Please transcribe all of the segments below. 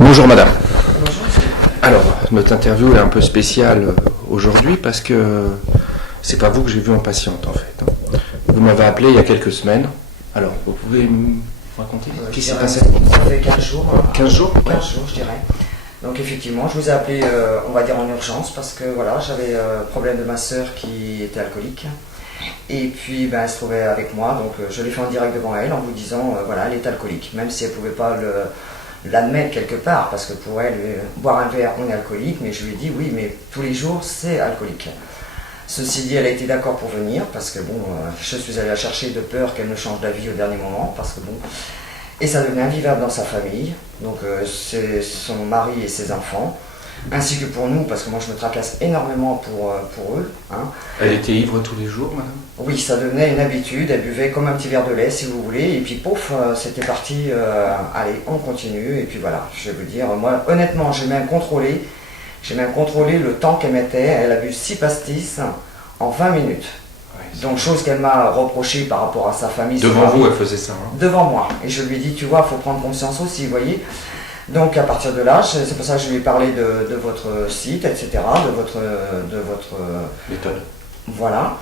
Bonjour madame. Bonjour. Alors, notre interview est un peu spéciale aujourd'hui parce que c'est pas vous que j'ai vu en patiente en fait. Vous m'avez appelé il y a quelques semaines. Alors, vous pouvez me raconter ce qui s'est passé? Ça fait 15 jours. 15 jours 15 jours, je dirais. Donc effectivement, je vous ai appelé, on va dire en urgence, parce que voilà, j'avais problème de ma sœur qui était alcoolique. Et puis ben, elle se trouvait avec moi, donc je l'ai fait en direct devant elle en vous disant, voilà, elle est alcoolique, même si elle ne pouvait pas l'admettre quelque part, parce que pour elle, boire un verre, on est alcoolique, mais je lui ai dit, oui, mais tous les jours, c'est alcoolique. Ceci dit, elle a été d'accord pour venir, parce que bon, je suis allé la chercher de peur qu'elle ne change d'avis au dernier moment, parce que bon... Et ça devenait invivable dans sa famille, donc c'est son mari et ses enfants, ainsi que pour nous, parce que moi je me tracasse énormément pour eux. Hein. Elle était ivre tous les jours, madame? Oui, ça devenait une habitude, elle buvait comme un petit verre de lait si vous voulez, et puis pouf, c'était parti, allez, on continue, et puis voilà, je vais vous dire, moi honnêtement, j'ai même contrôlé le temps qu'elle mettait, elle a bu 6 pastis en 20 minutes. Donc chose qu'elle m'a reproché par rapport à sa famille. Devant vous, elle faisait ça hein? Devant moi. Et je lui ai dit, tu vois, il faut prendre conscience aussi, vous voyez. Donc à partir de là, c'est pour ça que je lui ai parlé de votre site, etc., de votre méthode. Voilà.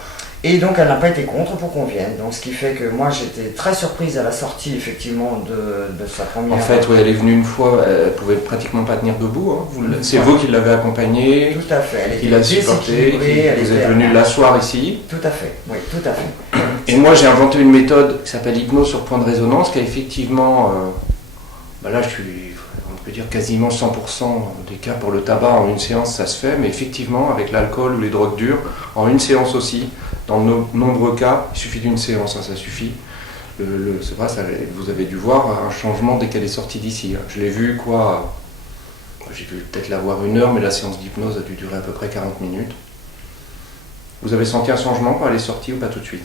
Et donc elle n'a pas été contre pour qu'on vienne. Donc ce qui fait que moi j'étais très surprise à la sortie effectivement de sa première... En fait, oui, elle est venue une fois, elle pouvait pratiquement pas tenir debout. Hein. C'est vous qui l'avez accompagnée. Tout à fait. Elle qui l'a supportée, vous êtes venu l'asseoir ici. Tout à fait, oui, tout à fait. Et moi j'ai inventé une méthode qui s'appelle hypnose sur point de résonance, qui a effectivement, là je suis, on peut dire quasiment 100% des cas pour le tabac en une séance ça se fait, mais effectivement avec l'alcool ou les drogues dures, en une séance aussi. Dans de nombreux cas, il suffit d'une séance, hein, ça suffit. C'est vrai, vous avez dû voir un changement dès qu'elle est sortie d'ici. Hein. Je l'ai vu j'ai vu peut-être la voir 1 heure, mais la séance d'hypnose a dû durer à peu près 40 minutes. Vous avez senti un changement quand elle est sortie ou pas tout de suite?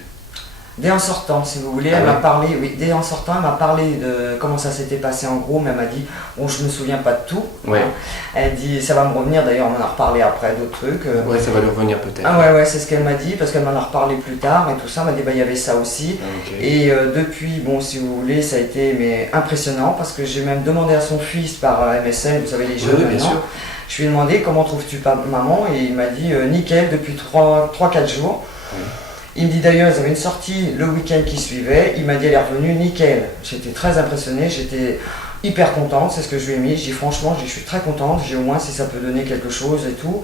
Dès en sortant, si vous voulez, elle m'a parlé, oui, dès en sortant, elle m'a parlé de comment ça s'était passé en gros, mais elle m'a dit, bon, je me souviens pas de tout. Ouais. Hein. Elle dit, ça va me revenir, d'ailleurs, on en a reparlé après d'autres trucs. Ouais, ça va lui revenir peut-être. Ah ouais, c'est ce qu'elle m'a dit, parce qu'elle m'en a reparlé plus tard et tout ça, elle m'a dit, bah, il y avait ça aussi. Okay. Et depuis, bon, si vous voulez, ça a été impressionnant, parce que j'ai même demandé à son fils par MSN, vous savez, les jeux oui, bien sûr. Je lui ai demandé, comment trouves-tu maman? Et il m'a dit, nickel, depuis 3-4 jours. Oui. Il me dit d'ailleurs, ils avaient une sortie le week-end qui suivait, il m'a dit elle est revenue nickel. J'étais très impressionnée, j'étais hyper contente, c'est ce que je lui ai mis. Je dis franchement, je suis très contente, j'ai au moins si ça peut donner quelque chose et tout.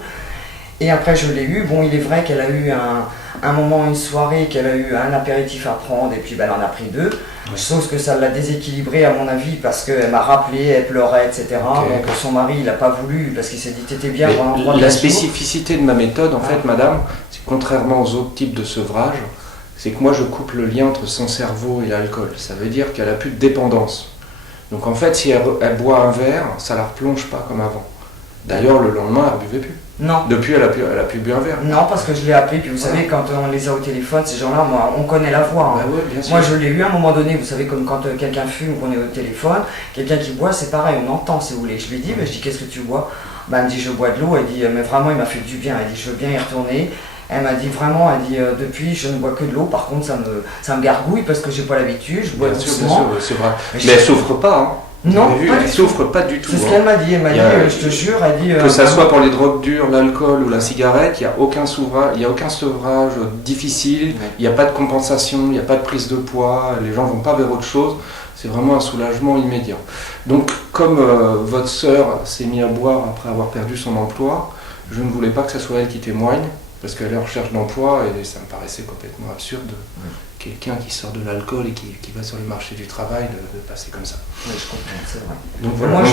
Et après je l'ai eu, bon il est vrai qu'elle a eu un moment, une soirée, qu'elle a eu un apéritif à prendre et puis ben, elle en a pris 2. Oui. Sauf que ça l'a déséquilibré à mon avis parce qu'elle m'a rappelé, elle pleurait, etc. Okay. Donc son mari il n'a pas voulu parce qu'il s'est dit t'étais bien pendant 3 jours. La spécificité de ma méthode en fait madame, c'est contrairement aux autres types de sevrage, c'est que moi je coupe le lien entre son cerveau et l'alcool. Ça veut dire qu'elle n'a plus de dépendance. Donc en fait si elle boit un verre, ça ne la replonge pas comme avant. D'ailleurs le lendemain elle ne buvait plus. Non. Depuis, elle a pu bu un verre. Non, parce que je l'ai appelé, puis vous savez, quand on les a au téléphone, ces gens-là, moi, on connaît la voix. Hein. Bah ouais, bien sûr. Moi, je l'ai eu à un moment donné, vous savez, comme quand quelqu'un fume, qu'on est au téléphone, quelqu'un qui boit, c'est pareil, on entend, si vous voulez. Je lui ai dit, je dis, qu'est-ce que tu bois? Elle me dit, je bois de l'eau. Elle dit, mais vraiment, il m'a fait du bien. Elle dit, je veux bien y retourner. Elle m'a dit vraiment, elle dit, depuis, je ne bois que de l'eau. Par contre, ça me gargouille parce que j'ai pas l'habitude. Je bois doucement. Bien sûr, c'est vrai. Mais elle souffre pas, hein. Non, elle souffre pas du tout. C'est ce qu'elle m'a dit. Elle m'a dit, je te jure, elle dit. Que ça soit pour les drogues dures, l'alcool ou la cigarette, il n'y a aucun sevrage difficile, il n'y a pas de compensation, il n'y a pas de prise de poids, les gens ne vont pas vers autre chose. C'est vraiment un soulagement immédiat. Donc, comme votre sœur s'est mise à boire après avoir perdu son emploi, je ne voulais pas que ce soit elle qui témoigne, parce qu'elle est en recherche d'emploi et ça me paraissait complètement absurde. Quelqu'un qui sort de l'alcool et qui va sur le marché du travail de passer comme ça. Oui, je comprends, c'est vrai. Donc voilà, moi,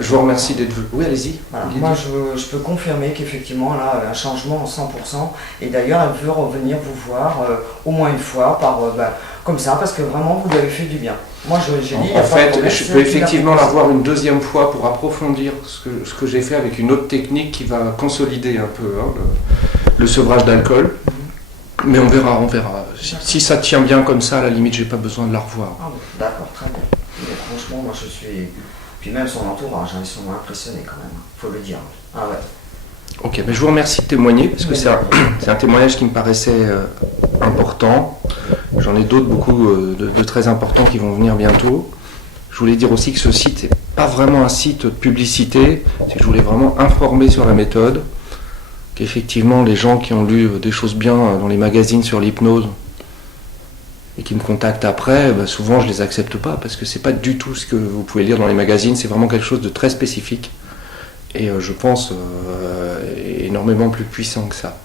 je vous remercie d'être venu. Oui, allez-y. Voilà. Moi, je peux confirmer qu'effectivement, là, un changement en 100%. Et d'ailleurs, elle veut revenir vous voir au moins une fois, comme ça, parce que vraiment, vous lui avez fait du bien. Moi, j'ai dit... En fait, je peux effectivement la voir une 2e fois pour approfondir ce que j'ai fait avec une autre technique qui va consolider un peu le sevrage d'alcool. Mais on verra. Si ça tient bien comme ça, à la limite, j'ai pas besoin de la revoir. Ah, d'accord, très bien. Mais franchement, moi je suis... Puis même son entourage, ils sont impressionnés quand même, faut le dire. Ah ouais. Ok, mais je vous remercie de témoigner, parce que c'est un témoignage qui me paraissait important. J'en ai d'autres, beaucoup de très importants qui vont venir bientôt. Je Je voulais dire aussi que ce site n'est pas vraiment un site de publicité, c'est que je voulais vraiment informer sur la méthode, qu'effectivement les gens qui ont lu des choses bien dans les magazines sur l'hypnose et qui me contactent après, souvent je les accepte pas parce que c'est pas du tout ce que vous pouvez lire dans les magazines, c'est vraiment quelque chose de très spécifique et je pense énormément plus puissant que ça.